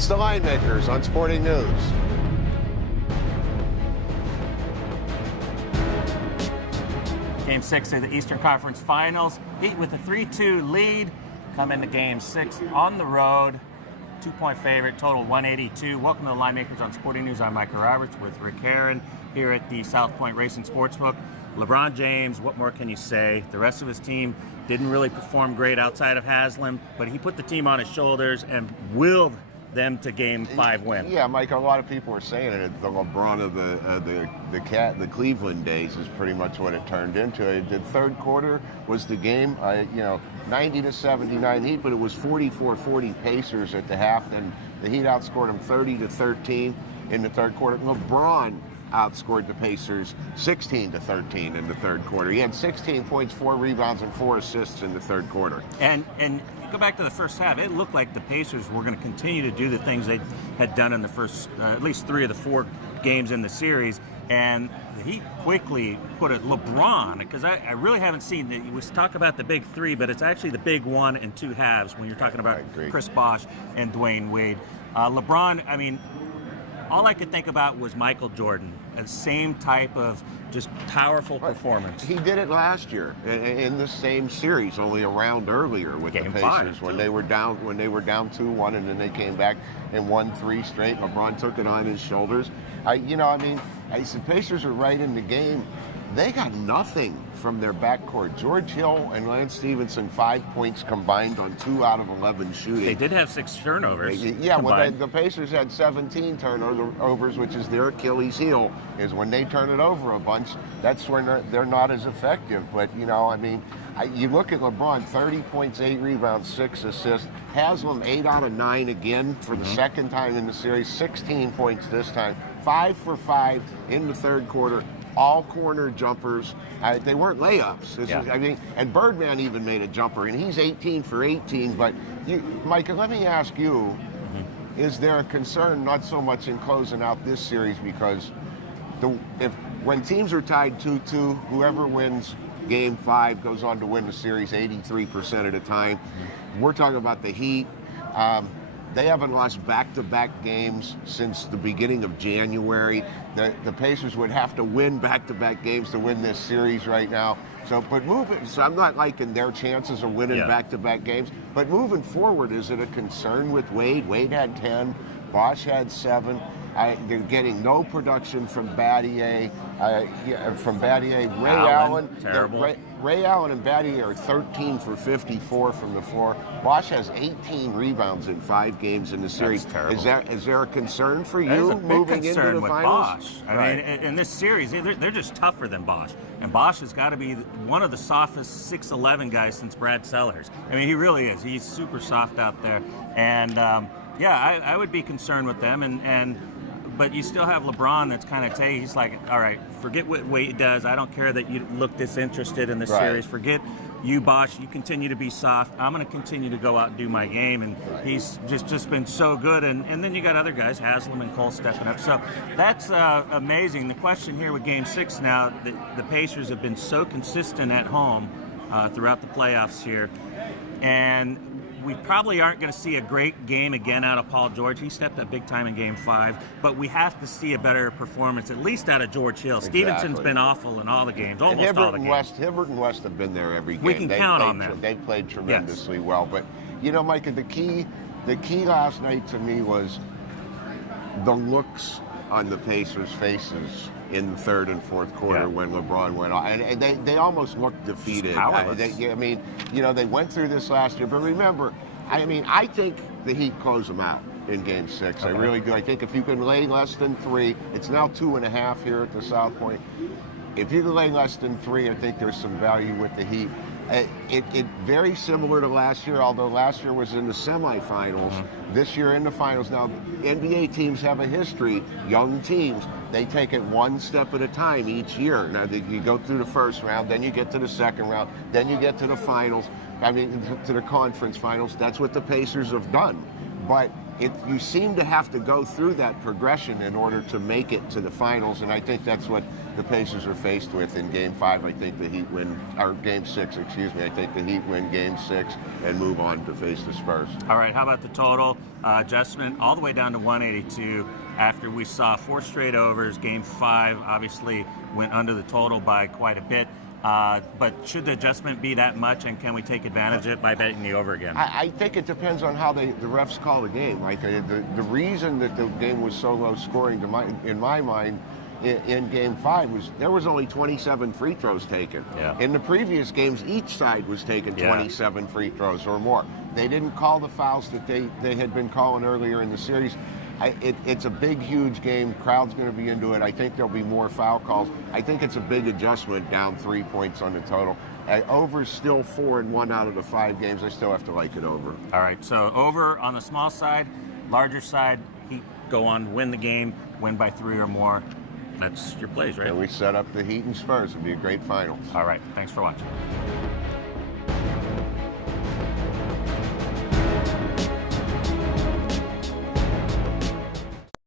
It's the Linemakers on Sporting News. Game 6 of the Eastern Conference Finals. Heat with a 3-2 lead. Come into Game 6 on the road. 2-point favorite, total 182. Welcome to the Linemakers on Sporting News. I'm Micah Roberts with Rick Herron here at the South Point Racing Sportsbook. LeBron James, what more can you say? The rest of his team didn't really perform great outside of Haslam, but he put the team on his shoulders and willed them to Game 5 win. Yeah, Mike, a lot of people are saying it. The LeBron of the Cleveland days is pretty much what it turned into. The third quarter was the game, 90-79 Heat, but it was 44-40 Pacers at the half, and the Heat outscored them 30-13 in the third quarter. LeBron outscored the Pacers 16-13 in the third quarter. He had 16 points, 4 rebounds, and 4 assists in the third quarter. And go back to the first half, it looked like the Pacers were going to continue to do the things they had done in the first, at least 3 of the 4 games in the series, and the Heat quickly put it LeBron, because I really haven't seen, we talk about the big 3, but it's actually the big 1 and 2 halves when you're talking about Chris Bosh and Dwayne Wade. LeBron, I mean, all I could think about was Michael Jordan, the same type of just powerful performance. He did it last year in the same series, only a round earlier with the Pacers when they were down 2-1, and then they came back and won 3 straight. LeBron took it on his shoulders. The Pacers are right in the game. They got nothing from their backcourt. George Hill and Lance Stevenson, 5 points combined on 2 out of 11 shooting. They did have 6 turnovers. The Pacers had 17 turnovers, which is their Achilles heel, is when they turn it over a bunch, that's when they're not as effective. But, you look at LeBron, 30 points, 8 rebounds, 6 assists. Haslam, 8 out of 9 again for the second time in the series, 16 points this time. 5 for 5 in the third quarter. All corner jumpers. They weren't layups. And Birdman even made a jumper, and he's 18 for 18. But, Micah, let me ask you, is there a concern not so much in closing out this series, because when teams are tied 2-2, whoever wins Game 5 goes on to win the series 83% of the time. We're talking about the Heat. They haven't lost back-to-back games since the beginning of January. The Pacers would have to win back-to-back games to win this series right now. So I'm not liking their chances of winning back-to-back games. But moving forward, is it a concern with Wade? Wade had 10. Bosh had 7. They're getting no production from Battier. Ray Allen. Terrible. Ray Allen and Battier are 13 for 54 from the floor. Bosh has 18 rebounds in 5 games in the series. Is there a concern for you moving into the finals? Bosh. I mean, in this series, they're just tougher than Bosh. And Bosh has got to be one of the softest 6'11 guys since Brad Sellers. I mean, he really is. He's super soft out there. And, I would be concerned with them. But you still have LeBron that's kind of he's like, all right, forget what Wade does. I don't care that you look disinterested in the series. Forget you, Bosh. You continue to be soft. I'm going to continue to go out and do my game. And he's just been so good. And then you got other guys, Haslam and Cole, stepping up. So that's amazing. The question here with Game 6 now, the Pacers have been so consistent at home throughout the playoffs here. And we probably aren't going to see a great game again out of Paul George. He stepped up big time in Game 5, but we have to see a better performance, at least out of George Hill. Exactly. Stevenson's been awful in all the games, almost all the games. Hibbert and West have been there every game. We can count on them. They've played tremendously well. But, Micah, the key last night to me was the looks on the Pacers' faces in the third and fourth quarter when LeBron went on. And they almost looked defeated. They went through this last year. But remember, I think the Heat close them out in Game 6. I really do. I think if you can lay less than 3, it's now 2.5 here at the South Point. If you can lay less than 3, I think there's some value with the Heat. It very similar to last year, although last year was in the semifinals. This year in the finals. Now, NBA teams have a history, young teams. They take it one step at a time each year. Now, you go through the first round, then you get to the second round, then you get to the finals, to the conference finals. That's what the Pacers have done. But you seem to have to go through that progression in order to make it to the finals, and I think that's what the Pacers are faced with in Game 5. I think the Heat win, or Game 6, excuse me. I think the Heat win Game 6 and move on to face the Spurs. All right, how about the total adjustment all the way down to 182 after we saw 4 straight overs. Game 5 obviously went under the total by quite a bit. But should the adjustment be that much, and can we take advantage of it by betting the over again? I think it depends on how the refs call the game. Like the reason that the game was so low scoring, in my mind, in Game 5 was there was only 27 free throws taken. Yeah. In the previous games, each side was taking 27 free throws or more. They didn't call the fouls that they had been calling earlier in the series. It's a big, huge game. Crowd's going to be into it. I think there'll be more foul calls. I think it's a big adjustment, down 3 points on the total. Over's still 4 in 1 out of the 5 games. I still have to like it over. All right, so over on the small side, larger side, Heat go on, win the game, win by 3 or more. That's your plays, right? And we set up the Heat and Spurs. It'll be a great finals. All right, thanks for watching.